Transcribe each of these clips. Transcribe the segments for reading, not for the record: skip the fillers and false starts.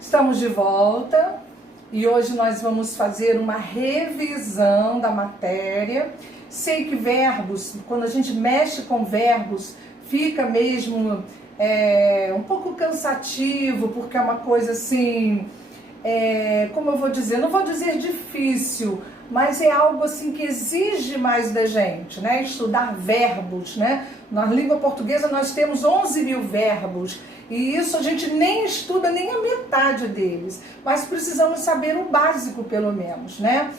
Estamos de volta e hoje nós vamos fazer uma revisão da matéria. Sei que verbos, quando a gente mexe com verbos, fica mesmo um pouco cansativo, porque é uma coisa assim, como eu vou dizer, não vou dizer difícil, mas é algo assim que exige mais da gente, né? Estudar verbos, né? Na língua portuguesa nós temos 11 mil verbos e isso a gente nem estuda nem a metade deles, mas precisamos saber o básico pelo menos, né?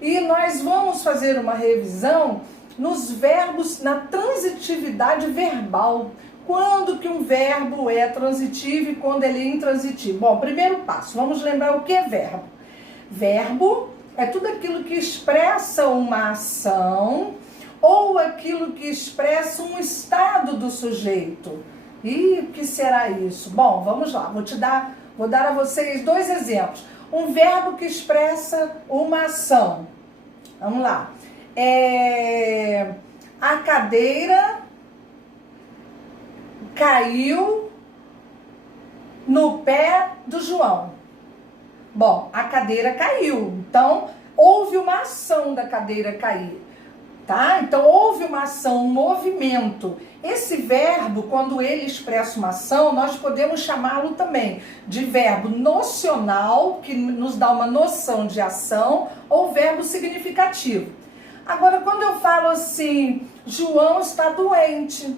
E nós vamos fazer uma revisão nos verbos, na transitividade verbal. Quando que um verbo é transitivo e quando ele é intransitivo? Bom, primeiro passo, vamos lembrar o que é verbo. Verbo é tudo aquilo que expressa uma ação ou aquilo que expressa um estado do sujeito. E o que será isso? Bom, vamos lá, vou dar a vocês dois exemplos. Um verbo que expressa uma ação. Vamos lá. A cadeira caiu no pé do João. Bom, a cadeira caiu, então houve uma ação da cadeira cair, tá? Então houve uma ação, um movimento. Esse verbo, quando ele expressa uma ação, nós podemos chamá-lo também de verbo nocional, que nos dá uma noção de ação, ou verbo significativo. Agora, quando eu falo assim, João está doente,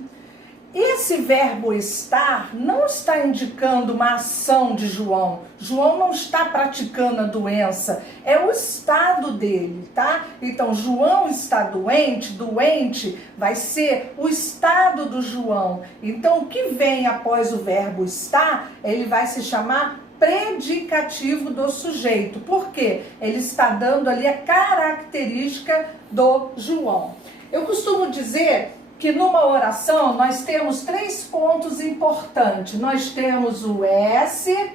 esse verbo estar não está indicando uma ação de João. João não está praticando a doença, é o estado dele, tá? Então, João está doente, doente vai ser o estado do João. Então, o que vem após o verbo estar, ele vai se chamar predicativo do sujeito. Por quê? Ele está dando ali a característica do João. Eu costumo dizer que numa oração nós temos 3 pontos importantes. Nós temos o S,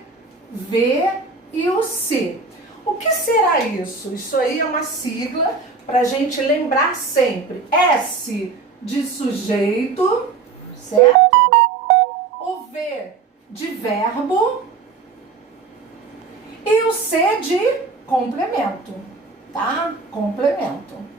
V e o C. O que será isso? Isso aí é uma sigla para a gente lembrar sempre. S de sujeito, certo? O V de verbo e o C de complemento, tá? Complemento.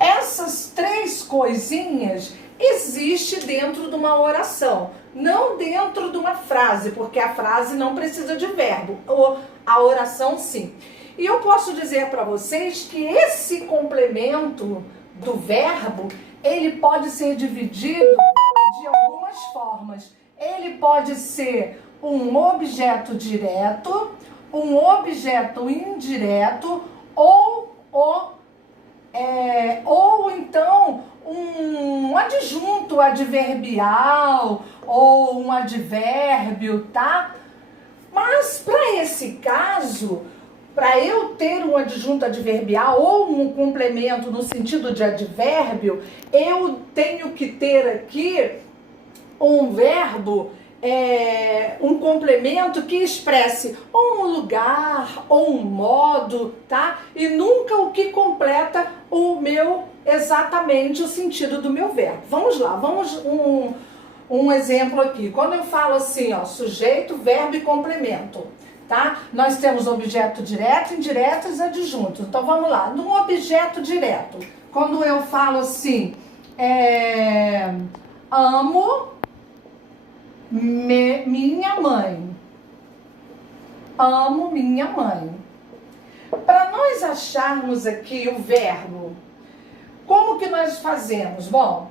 Essas 3 coisinhas existem dentro de uma oração, não dentro de uma frase, porque a frase não precisa de verbo, ou a oração sim. E eu posso dizer para vocês que esse complemento do verbo, ele pode ser dividido de algumas formas. Ele pode ser um objeto direto, um objeto indireto ou então um adjunto adverbial ou um advérbio, tá? Mas para esse caso, para eu ter um adjunto adverbial ou um complemento no sentido de advérbio, eu tenho que ter aqui um verbo, um complemento que expresse ou um lugar ou um modo, tá? E nunca o que completa exatamente o sentido do meu verbo. Vamos lá, um exemplo aqui. Quando eu falo assim, ó, sujeito, verbo e complemento, tá? Nós temos objeto direto, indireto e adjunto. Então vamos lá, no objeto direto, quando eu falo assim, amo minha mãe. Amo minha mãe. Para nós acharmos aqui o verbo, como que nós fazemos? Bom,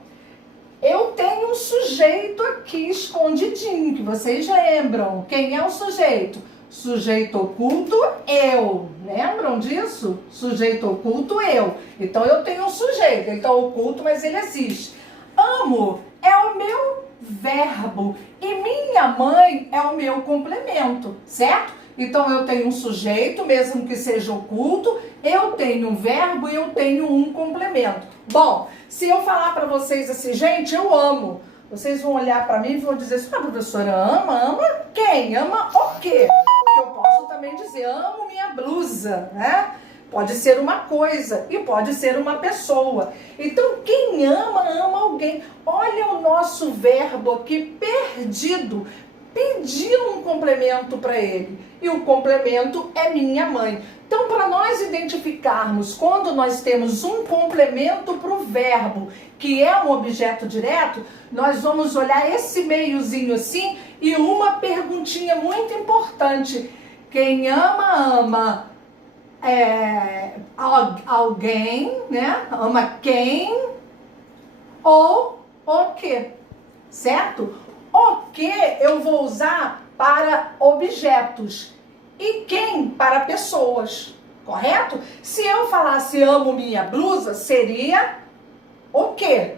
eu tenho um sujeito aqui escondidinho, que vocês lembram. Quem é o sujeito? Sujeito oculto, eu. Lembram disso? Sujeito oculto, eu. Então eu tenho um sujeito, ele está oculto, mas ele existe. Amo é o meu verbo e minha mãe é o meu complemento, certo? Então eu tenho um sujeito, mesmo que seja oculto, eu tenho um verbo e eu tenho um complemento. Bom, se eu falar para vocês assim, gente, eu amo, vocês vão olhar para mim e vão dizer assim, a professora ama quem? Ama o quê? Porque eu posso também dizer, amo minha blusa, né? Pode ser uma coisa e pode ser uma pessoa. Então, quem ama, ama alguém. Olha o nosso verbo aqui perdido. pedindo um complemento para ele. E o complemento é minha mãe. Então, para nós identificarmos quando nós temos um complemento para o verbo, que é um objeto direto, nós vamos olhar esse meiozinho assim e uma perguntinha muito importante. Quem ama, ama alguém, né? Ama quem ou o que, certo? O que eu vou usar para objetos e quem para pessoas, correto? Se eu falasse amo minha blusa, seria o quê?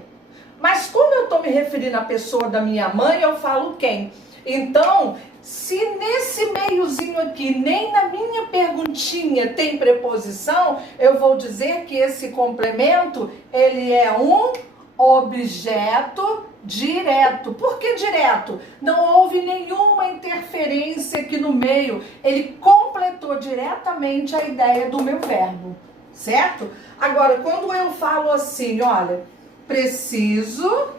Mas como eu estou me referindo à pessoa da minha mãe, eu falo quem. Então, se nesse meiozinho aqui, nem na minha perguntinha tem preposição, eu vou dizer que esse complemento, ele é um objeto direto. Por que direto? Não houve nenhuma interferência aqui no meio. Ele completou diretamente a ideia do meu verbo, certo? Agora, quando eu falo assim, olha, preciso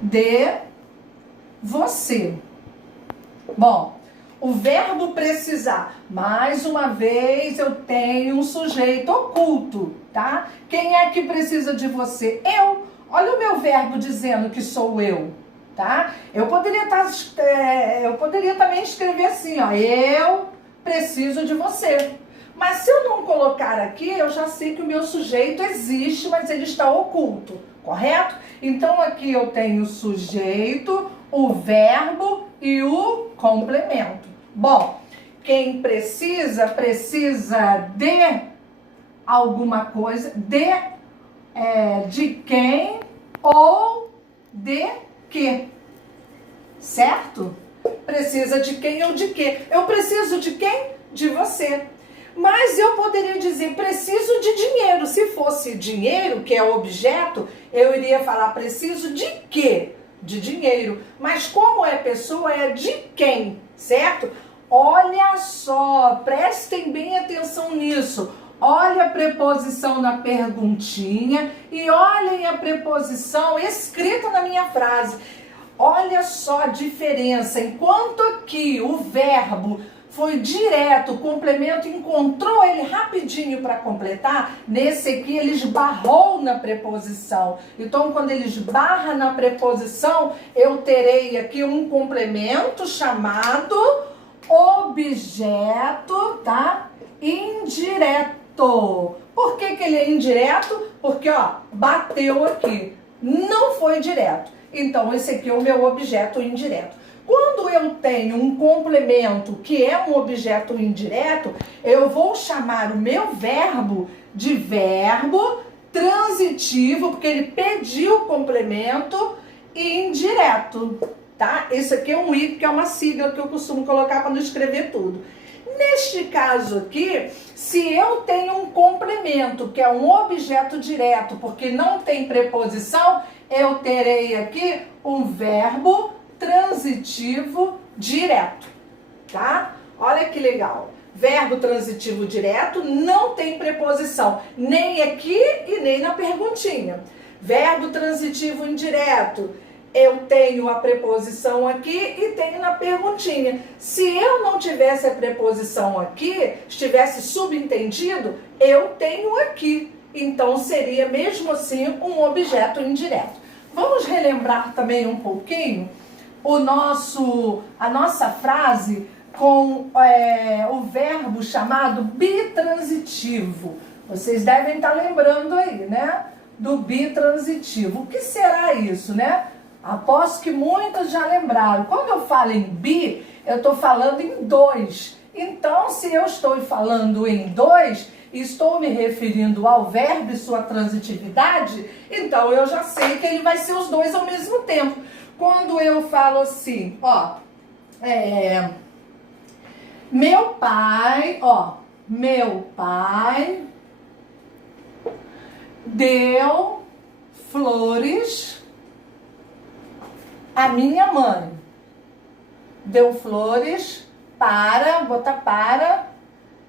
de você. Bom, o verbo precisar, mais uma vez eu tenho um sujeito oculto, tá? Quem é que precisa de você? Eu. Olha o meu verbo dizendo que sou eu, tá? Eu poderia também escrever assim, ó, eu preciso de você. Mas se eu não colocar aqui, eu já sei que o meu sujeito existe, mas ele está oculto, correto? Então aqui eu tenho o sujeito, o verbo e o complemento. Bom, quem precisa de alguma coisa, de quem ou de que, certo? Precisa de quem ou de que. Eu preciso de quem? De você. Mas eu poderia dizer, preciso de dinheiro. Se fosse dinheiro, que é objeto, eu iria falar, preciso de quê? De dinheiro. Mas como é pessoa, é de quem, certo? Olha só, prestem bem atenção nisso. Olha a preposição na perguntinha e olhem a preposição escrita na minha frase. Olha só a diferença. Enquanto aqui o verbo foi direto, o complemento encontrou ele rapidinho para completar, nesse aqui ele esbarrou na preposição. Então, quando ele esbarra na preposição, eu terei aqui um complemento chamado objeto, tá? Indireto. Por que ele é indireto? Porque, ó, bateu aqui. Não foi direto. Então, esse aqui é o meu objeto indireto. Quando eu tenho um complemento que é um objeto indireto, eu vou chamar o meu verbo de verbo transitivo, porque ele pediu complemento indireto, tá? Esse aqui é um I, que é uma sigla que eu costumo colocar para não escrever tudo. Neste caso aqui, se eu tenho um complemento, que é um objeto direto, porque não tem preposição, eu terei aqui um verbo transitivo direto, tá? Olha que legal. Verbo transitivo direto não tem preposição, nem aqui e nem na perguntinha. Verbo transitivo indireto, eu tenho a preposição aqui e tenho na perguntinha. Se eu não tivesse a preposição aqui, estivesse subentendido, eu tenho aqui. Então, seria mesmo assim um objeto indireto. Vamos relembrar também um pouquinho a nossa frase com o verbo chamado bitransitivo. Vocês devem estar lembrando aí, né? Do bitransitivo. O que será isso, né? Aposto que muitos já lembraram. Quando eu falo em bi, eu estou falando em dois. Então, se eu estou falando em dois, estou me referindo ao verbo e sua transitividade, então eu já sei que ele vai ser os dois ao mesmo tempo. Quando eu falo assim, ó, meu pai deu flores à minha mãe. Deu flores para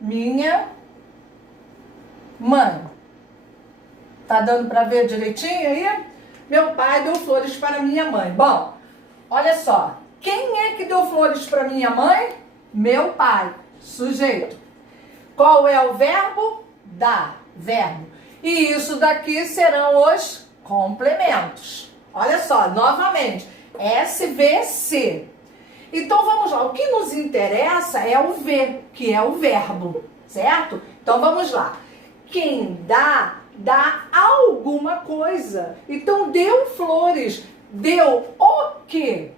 minha mãe. Tá dando para ver direitinho aí? Meu pai deu flores para minha mãe. Bom, Olha só. Quem é que deu flores para minha mãe? Meu pai. Sujeito. Qual é o verbo? Dar. Verbo. E isso daqui serão os complementos. Olha só, novamente. SVC. Então vamos lá. O que nos interessa é o V, que é o verbo. Certo? Então vamos lá. Quem dá, dá alguma coisa. Então deu flores. Deu o quê?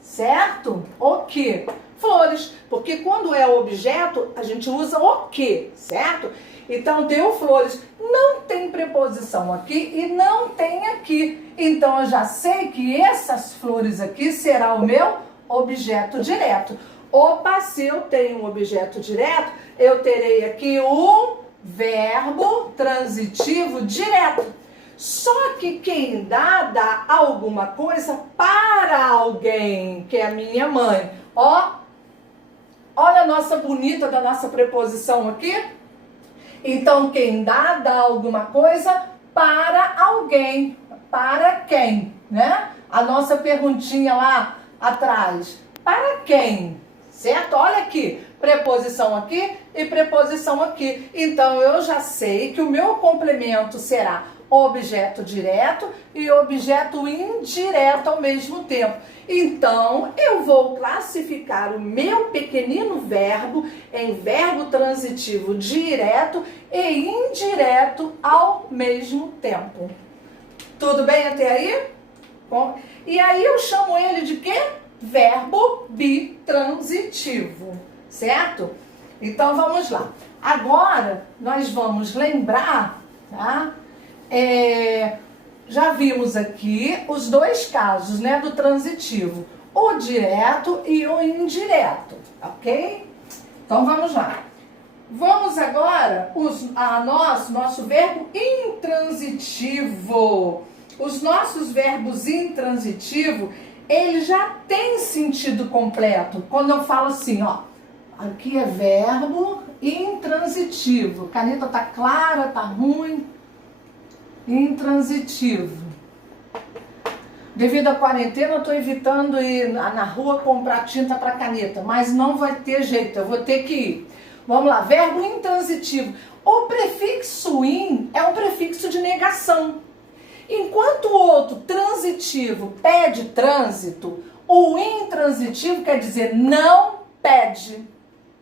Certo? O quê? Flores. Porque quando é objeto, a gente usa o quê? Certo? Então deu flores. Não tem preposição aqui e não tem aqui. Então eu já sei que essas flores aqui será o meu objeto direto. Opa, se eu tenho um objeto direto, eu terei aqui um verbo transitivo direto. Só que quem dá alguma coisa para alguém, que é a minha mãe. Ó, olha a nossa bonita da nossa preposição aqui. Então, quem dá alguma coisa para alguém. Para quem, né? A nossa perguntinha lá atrás. Para quem? Certo? Olha aqui, preposição aqui e preposição aqui. Então, eu já sei que o meu complemento será objeto direto e objeto indireto ao mesmo tempo. Então, eu vou classificar o meu pequenino verbo em verbo transitivo direto e indireto ao mesmo tempo. Tudo bem até aí? Bom, e aí eu chamo ele de quê? Verbo bitransitivo, certo? Então vamos lá. Agora nós vamos lembrar, tá? Já vimos aqui os dois casos, né, do transitivo, o direto e o indireto, ok? Então vamos lá. Vamos agora nosso verbo intransitivo. Os nossos verbos intransitivos, ele já tem sentido completo. Quando eu falo assim, ó, aqui é verbo intransitivo. A caneta tá clara, tá ruim? Intransitivo. Devido à quarentena, eu tô evitando ir na rua comprar tinta para caneta, mas não vai ter jeito, eu vou ter que ir. Vamos lá, verbo intransitivo. O prefixo in é um prefixo de negação. Enquanto o outro transitivo pede trânsito, o intransitivo quer dizer não pede,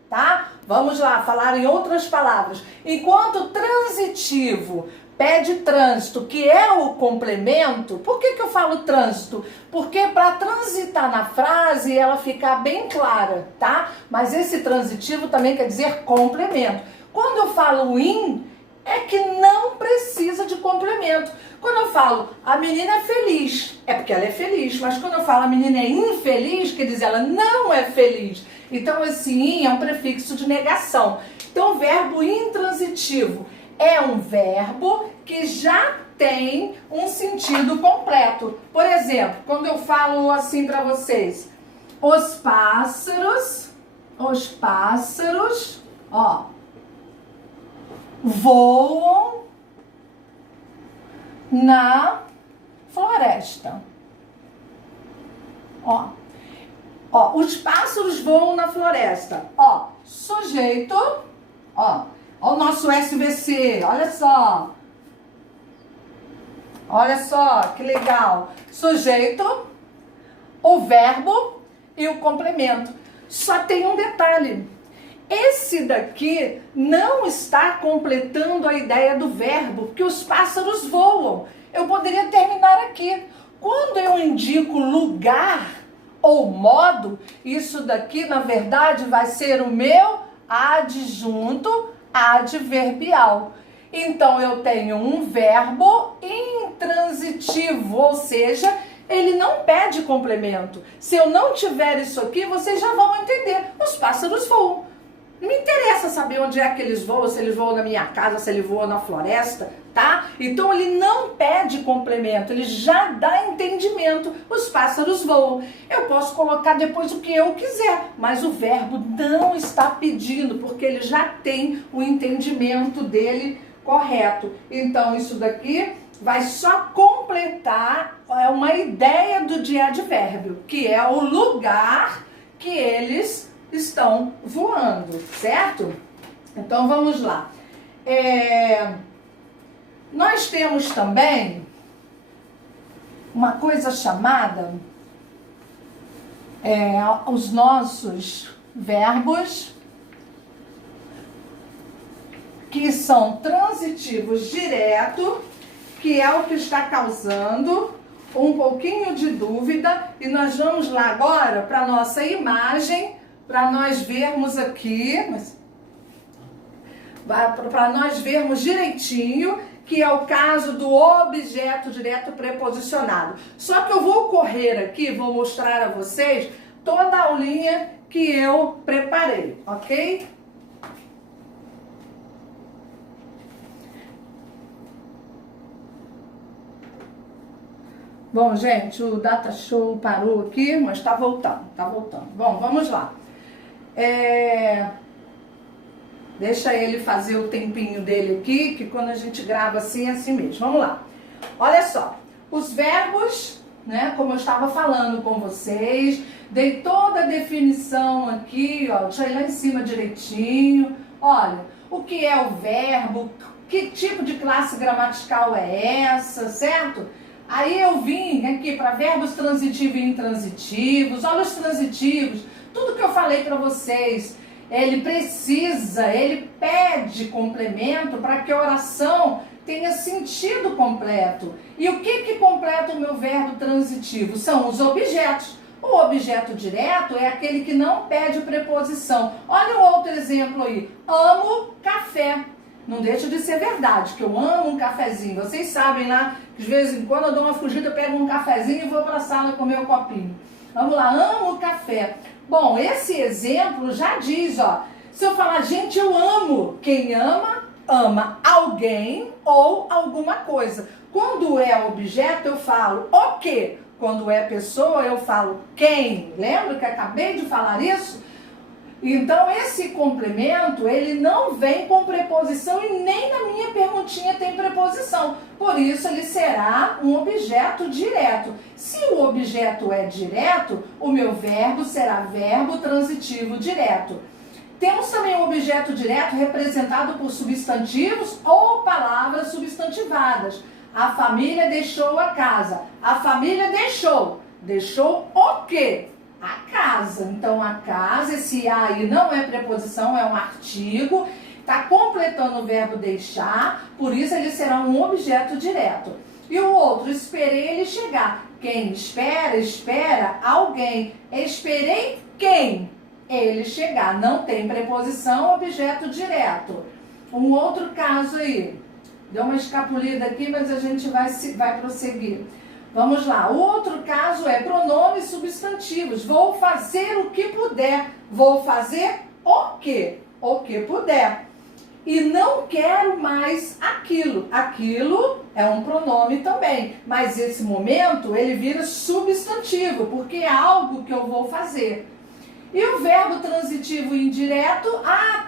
tá? Vamos lá, falar em outras palavras. Enquanto o transitivo pede trânsito, que é o complemento. Por que eu falo trânsito? Porque para transitar na frase ela ficar bem clara, tá? Mas esse transitivo também quer dizer complemento. Quando eu falo in, é que não precisa de complemento. Quando eu falo a menina é feliz, é porque ela é feliz. Mas quando eu falo a menina é infeliz, quer dizer ela não é feliz. Então esse in é um prefixo de negação. Então o verbo intransitivo é um verbo que já tem um sentido completo. Por exemplo, quando eu falo assim para vocês, os pássaros, ó, voam na floresta. Ó, os pássaros voam na floresta. Ó, sujeito, ó o nosso SVC, olha só. Olha só, que legal. Sujeito, o verbo e o complemento. Só tem um detalhe. Esse daqui não está completando a ideia do verbo, porque os pássaros voam. Eu poderia terminar aqui. Quando eu indico lugar ou modo, isso daqui, na verdade, vai ser o meu adjunto adverbial. Então, eu tenho um verbo intransitivo, ou seja, ele não pede complemento. Se eu não tiver isso aqui, vocês já vão entender. Os pássaros voam. Não me interessa saber onde é que eles voam, se eles voam na minha casa, se eles voam na floresta, tá? Então, ele não pede complemento, ele já dá entendimento. Os pássaros voam. Eu posso colocar depois o que eu quiser, mas o verbo não está pedindo, porque ele já tem o entendimento dele correto. Então, isso daqui vai só completar uma ideia do de advérbio, que é o lugar que eles estão voando, certo? Então vamos lá. Nós temos também uma coisa chamada os nossos verbos que são transitivos direto, que é o que está causando um pouquinho de dúvida, e nós vamos lá agora para a nossa imagem, para nós vermos aqui, para nós vermos direitinho, que é o caso do objeto direto preposicionado. Só que eu vou correr aqui, vou mostrar a vocês toda a aulinha que eu preparei, ok? Bom, gente, o Data Show parou aqui, mas tá voltando, tá voltando. Bom, vamos lá. Deixa ele fazer o tempinho dele aqui, que quando a gente grava assim, é assim mesmo. Vamos lá. Olha só, os verbos, né, como eu estava falando com vocês, dei toda a definição aqui, ó, deixa eu ir lá em cima direitinho. Olha, o que é o verbo, que tipo de classe gramatical é essa, certo? Aí eu vim aqui para verbos transitivos e intransitivos. Olha os transitivos, tudo que eu falei para vocês. Ele pede complemento para que a oração tenha sentido completo. E o que completa o meu verbo transitivo? São os objetos. O objeto direto é aquele que não pede preposição. Olha um outro exemplo aí. Amo café. Não deixa de ser verdade, que eu amo um cafezinho. Vocês sabem lá, que de vez em quando eu dou uma fugida, eu pego um cafezinho e vou para a sala comer o copinho. Vamos lá, amo café. Bom, esse exemplo já diz, ó. Se eu falar, gente, eu amo. Quem ama, ama alguém ou alguma coisa. Quando é objeto, eu falo o quê? Quando é pessoa, eu falo quem. Lembra que eu acabei de falar isso? Então, esse complemento, ele não vem com preposição e nem na minha perguntinha tem preposição. Por isso, ele será um objeto direto. Se o objeto é direto, o meu verbo será verbo transitivo direto. Temos também o objeto direto representado por substantivos ou palavras substantivadas. A família deixou a casa. A família deixou. Deixou o quê? A casa. Então, a casa, esse a aí não é preposição, é um artigo, está completando o verbo deixar, por isso ele será um objeto direto. E o outro, esperei ele chegar. Quem espera, espera alguém. Esperei quem? Ele chegar. Não tem preposição, objeto direto. Um outro caso aí. Deu uma escapulida aqui, mas a gente vai prosseguir. Vamos lá, o outro caso é pronomes substantivos. Vou fazer o que puder. Vou fazer o quê? O que puder. E não quero mais aquilo. Aquilo é um pronome também. Mas esse momento ele vira substantivo, porque é algo que eu vou fazer. E o verbo transitivo indireto,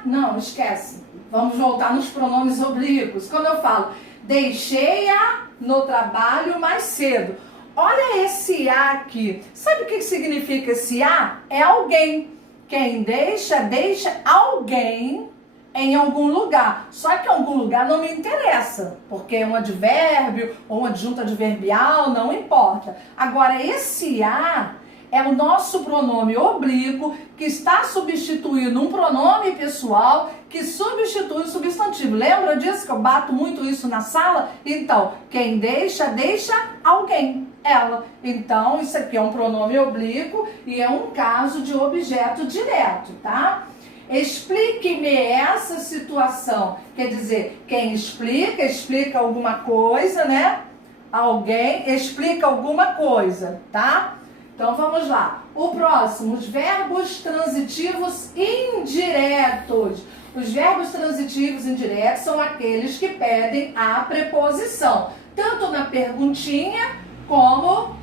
não, esquece. Vamos voltar nos pronomes oblíquos. Quando eu falo, deixei-a no trabalho mais cedo. Olha esse a aqui. Sabe o que significa esse a? É alguém. Quem deixa, deixa alguém em algum lugar. Só que algum lugar não me interessa, porque é um advérbio ou uma adjunta adverbial, não importa. Agora, esse a é o nosso pronome oblíquo que está substituindo um pronome pessoal que substitui o substantivo. Lembra disso que eu bato muito isso na sala? Então, quem deixa, deixa alguém, ela. Então, isso aqui é um pronome oblíquo e é um caso de objeto direto, tá? Explique-me essa situação. Quer dizer, quem explica, explica alguma coisa, né? Alguém explica alguma coisa, tá? Então, vamos lá. O próximo, os verbos transitivos indiretos. Os verbos transitivos indiretos são aqueles que pedem a preposição, tanto na perguntinha como,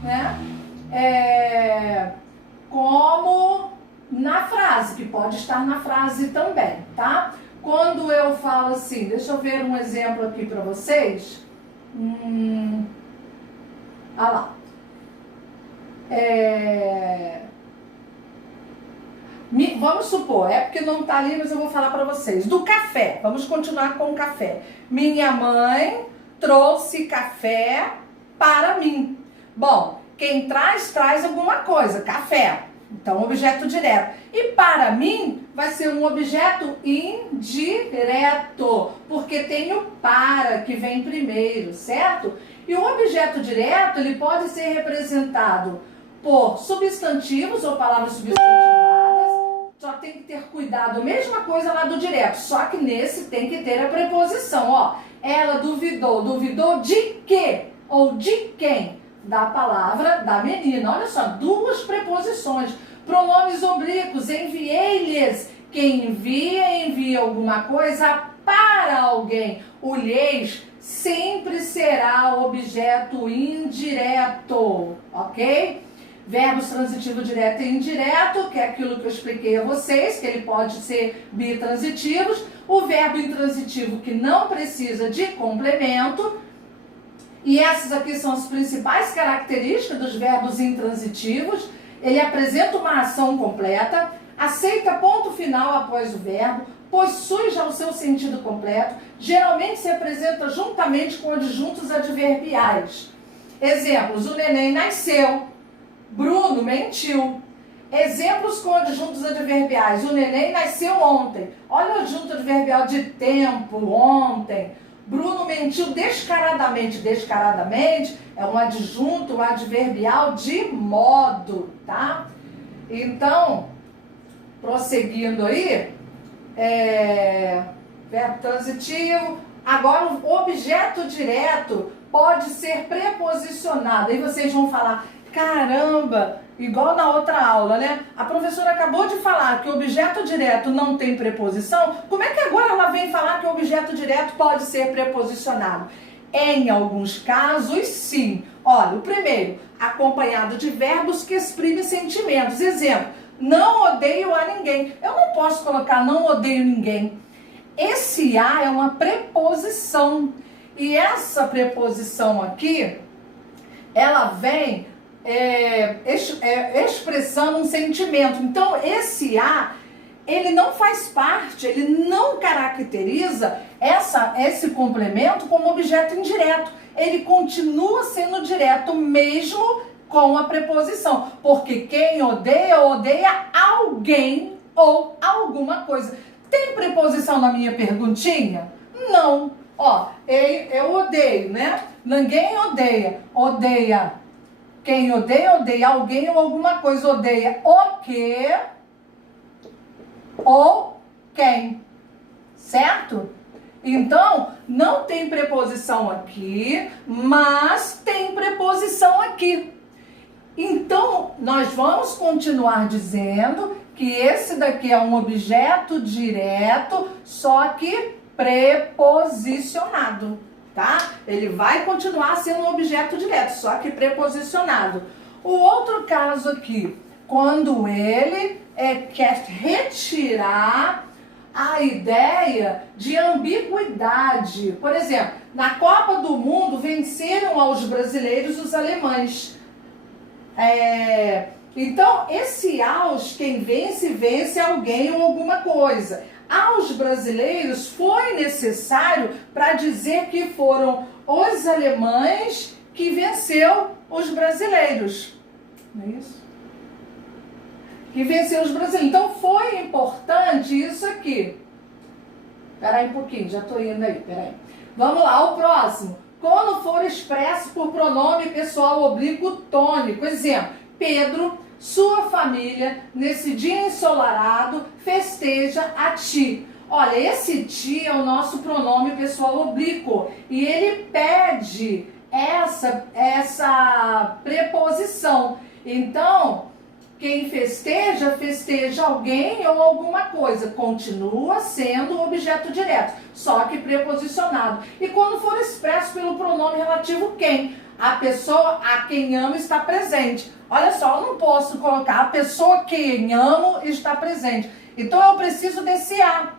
como na frase, que pode estar na frase também, tá? Quando eu falo assim, deixa eu ver um exemplo aqui para vocês. Ah lá. Vamos supor, é porque não tá ali, mas eu vou falar para vocês. Do café, vamos continuar com o café. Minha mãe trouxe café para mim. Bom, quem traz alguma coisa, café. Então, objeto direto. E para mim, vai ser um objeto indireto, porque tem o para, que vem primeiro, certo? E o objeto direto, ele pode ser representado por substantivos ou palavras substantivadas. Só tem que ter cuidado, mesma coisa lá do direto, só que nesse tem que ter a preposição, ó. Ela duvidou, duvidou de quê? Ou de quem? Da palavra da menina. Olha só, duas preposições. Pronomes oblíquos, enviei-lhes. Quem envia alguma coisa para alguém. O lhes sempre será objeto indireto, ok? Verbos transitivo direto e indireto, que é aquilo que eu expliquei a vocês, que ele pode ser bitransitivos. O verbo intransitivo que não precisa de complemento. E essas aqui são as principais características dos verbos intransitivos. Ele apresenta uma ação completa, aceita ponto final após o verbo, possui já o seu sentido completo, geralmente se apresenta juntamente com adjuntos adverbiais. Exemplos: o neném nasceu, Bruno mentiu. Exemplos com adjuntos adverbiais: o neném nasceu ontem. Olha o adjunto adverbial de tempo, ontem. Bruno mentiu descaradamente. Descaradamente é um adjunto, um adverbial de modo, tá? Então, prosseguindo aí, verbo transitivo. Agora, o objeto direto pode ser preposicionado. Aí vocês vão falar: caramba, igual na outra aula, né? A professora acabou de falar que o objeto direto não tem preposição. Como é que agora ela vem falar que o objeto direto pode ser preposicionado? Em alguns casos, sim. Olha, o primeiro, acompanhado de verbos que exprimem sentimentos. Exemplo: não odeio a ninguém. Eu não posso colocar não odeio ninguém. Esse a é uma preposição. E essa preposição aqui, ela vem expressando um sentimento. Então, esse a, ele não faz parte, ele não caracteriza esse complemento como objeto indireto. Ele continua sendo direto mesmo com a preposição. Porque quem odeia, odeia alguém ou alguma coisa. Tem preposição na minha perguntinha? Não. Ó, eu odeio, né? Ninguém odeia. Odeia. Quem odeia, odeia alguém ou alguma coisa. Odeia o quê? Ou quem. Certo? Então, não tem preposição aqui, mas tem preposição aqui. Então, nós vamos continuar dizendo que esse daqui é um objeto direto, só que preposicionado, tá? Ele vai continuar sendo um objeto direto, só que preposicionado. O outro caso aqui, quando ele quer retirar a ideia de ambiguidade. Por exemplo, na Copa do Mundo venceram aos brasileiros os alemães. Então, esse aos, quem vence, vence alguém ou alguma coisa. Aos brasileiros foi necessário para dizer que foram os alemães que venceu os brasileiros. Não é isso? Que venceu os brasileiros. Então, foi importante isso aqui. Espera aí um pouquinho, já estou indo aí, espera aí. Vamos lá, o próximo. Quando for expresso por pronome pessoal oblíquo tônico. Exemplo: Pedro, sua família, nesse dia ensolarado, festeja a ti. Olha, esse ti é o nosso pronome pessoal oblíquo. E ele pede essa preposição. Então, quem festeja, festeja alguém ou alguma coisa. Continua sendo objeto direto, só que preposicionado. E quando for expresso pelo pronome relativo quem? A pessoa a quem amo está presente. Olha só, eu não posso colocar a pessoa quem amo está presente. Então eu preciso desse a,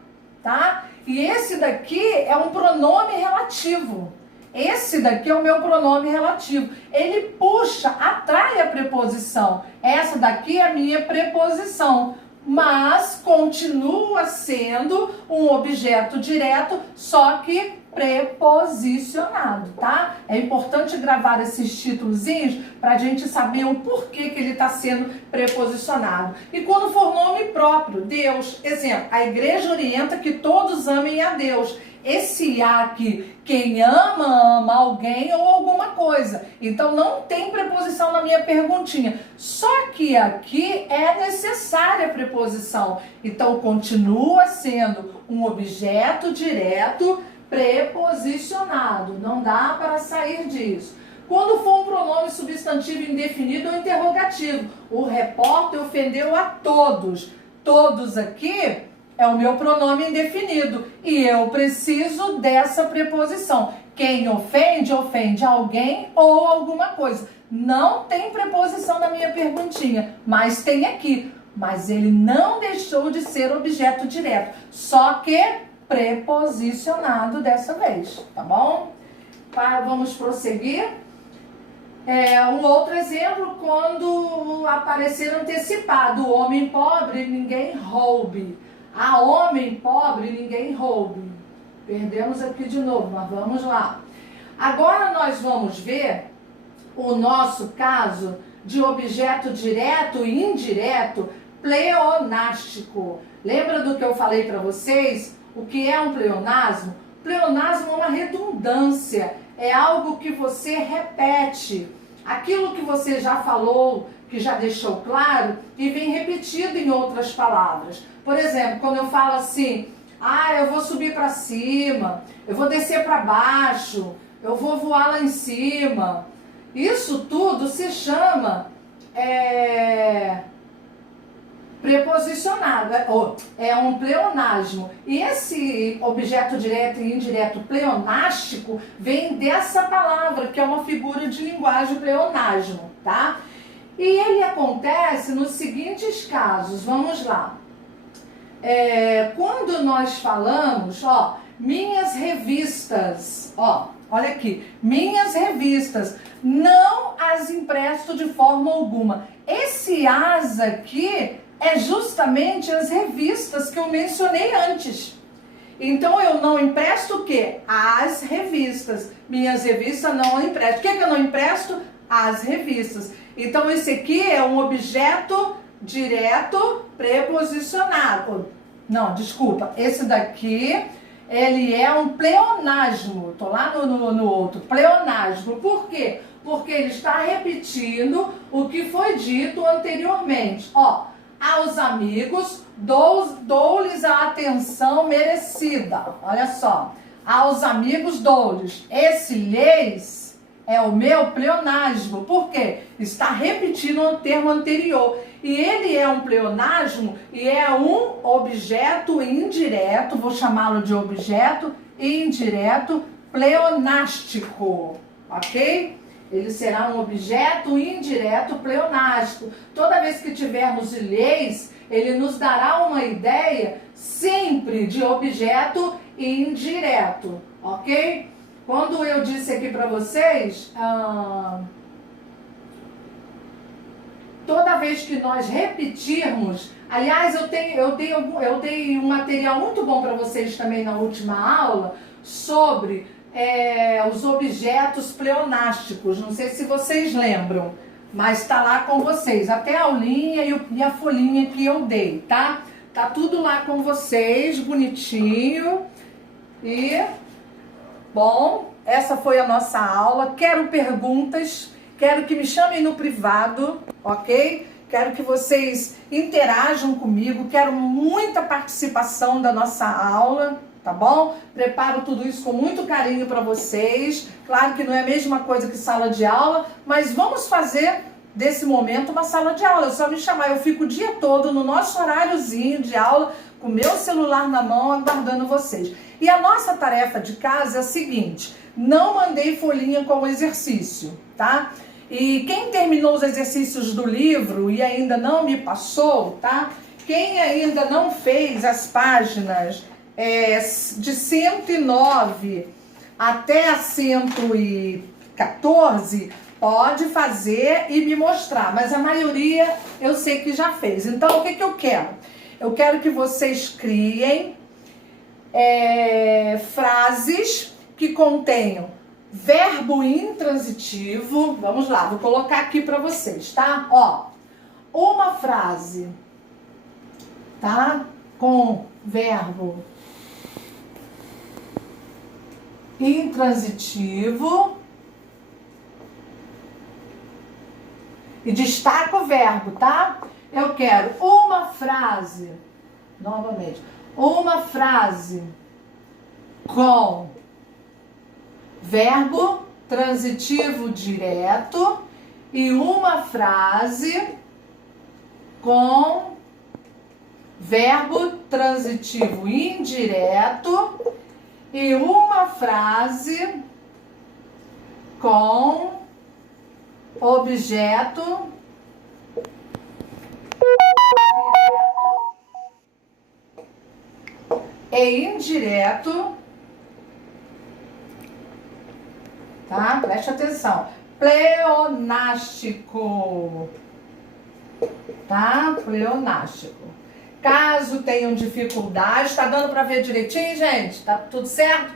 tá? E esse daqui é um pronome relativo. Esse daqui é o meu pronome relativo. Ele puxa, atrai a preposição. Essa daqui é a minha preposição. Mas continua sendo um objeto direto, só que preposicionado, tá? É importante gravar esses títulozinhos para a gente saber o porquê que ele está sendo preposicionado. E quando for nome próprio, Deus, exemplo, a igreja orienta que todos amem a Deus. Esse aqui, quem ama, ama alguém ou alguma coisa. Então não tem preposição na minha perguntinha. Só que aqui é necessária a preposição. Então continua sendo um objeto direto preposicionado. Não dá para sair disso. Quando for um pronome substantivo indefinido ou interrogativo, o repórter ofendeu a todos. Todos aqui é o meu pronome indefinido e eu preciso dessa preposição. Quem ofende, ofende alguém ou alguma coisa. Não tem preposição na minha perguntinha, mas tem aqui. Mas ele não deixou de ser objeto direto, só que preposicionado dessa vez, tá bom? Vamos prosseguir. Um outro exemplo, quando aparecer antecipado, o homem pobre, ninguém roube. A homem pobre, ninguém roube. Perdemos aqui de novo, mas vamos lá. Agora nós vamos ver o nosso caso de objeto direto e indireto pleonástico. Lembra do que eu falei para vocês? O que é um pleonasmo? Pleonasmo é uma redundância, é algo que você repete. Aquilo que você já falou, que já deixou claro, e vem repetido em outras palavras. Por exemplo, quando eu falo assim, eu vou subir para cima, eu vou descer para baixo, eu vou voar lá em cima. Isso tudo se chama preposicionado, é um pleonasmo. E esse objeto direto e indireto pleonástico vem dessa palavra, que é uma figura de linguagem, pleonasmo, tá? E ele acontece nos seguintes casos, vamos lá. Quando nós falamos, minhas revistas, olha aqui, minhas revistas, não as empresto de forma alguma. Esse as aqui é justamente as revistas que eu mencionei antes. Então eu não empresto o quê? As revistas. Minhas revistas não empresto. O que eu não empresto? As revistas. Então esse aqui é um objeto direto preposicionado. Não, desculpa. Esse daqui, ele é um pleonasmo. Tô lá no outro. Pleonasmo. Por quê? Porque ele está repetindo o que foi dito anteriormente. Aos amigos, dou-lhes a atenção merecida. Olha só. Aos amigos dou-lhes. Esse lhes é o meu pleonasmo. Por quê? Está repetindo o termo anterior. E ele é um pleonasmo e é um objeto indireto, vou chamá-lo de objeto indireto pleonástico. Ok? Ele será um objeto indireto pleonástico. Toda vez que tivermos leis, ele nos dará uma ideia sempre de objeto indireto, ok? Quando eu disse aqui para vocês, toda vez que nós repetirmos, aliás, eu dei um material muito bom para vocês também na última aula sobre os objetos pleonásticos. Não sei se vocês lembram, mas está lá com vocês. Até a aulinha e a folhinha que eu dei, tá? Tá tudo lá com vocês, bonitinho. E, bom, essa foi a nossa aula. Quero perguntas, quero que me chamem no privado, ok? Quero que vocês interajam comigo, quero muita participação da nossa aula. Tá bom? Preparo tudo isso com muito carinho para vocês. Claro que não é a mesma coisa que sala de aula, mas vamos fazer desse momento uma sala de aula. É só me chamar, eu fico o dia todo no nosso horáriozinho de aula, com o meu celular na mão, aguardando vocês. E a nossa tarefa de casa é a seguinte: não mandei folhinha com o exercício, tá? E quem terminou os exercícios do livro e ainda não me passou, tá? Quem ainda não fez as páginas de 109 até a 114, pode fazer e me mostrar, mas a maioria eu sei que já fez. Então, o que eu quero? Eu quero que vocês criem frases que contenham verbo intransitivo. Vamos lá, vou colocar aqui para vocês, tá? Ó, uma frase, tá? Com verbo intransitivo. E destaca o verbo, tá? Eu quero uma frase, novamente, uma frase com verbo transitivo direto e uma frase com verbo transitivo indireto e uma frase com objeto e indireto, tá? Preste atenção. Pleonástico, tá? Pleonástico. Caso tenham dificuldade, tá dando para ver direitinho, gente? Tá tudo certo?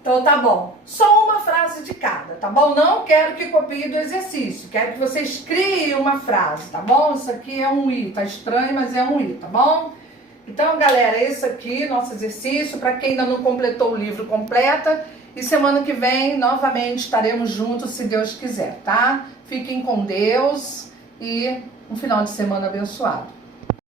Então tá bom. Só uma frase de cada, tá bom? Não quero que copiem do exercício. Quero que vocês criem uma frase, tá bom? Isso aqui é um I. Tá estranho, mas é um I, tá bom? Então, galera, esse aqui, nosso exercício. Para quem ainda não completou o livro, completa. E semana que vem, novamente, estaremos juntos, se Deus quiser, tá? Fiquem com Deus e um final de semana abençoado.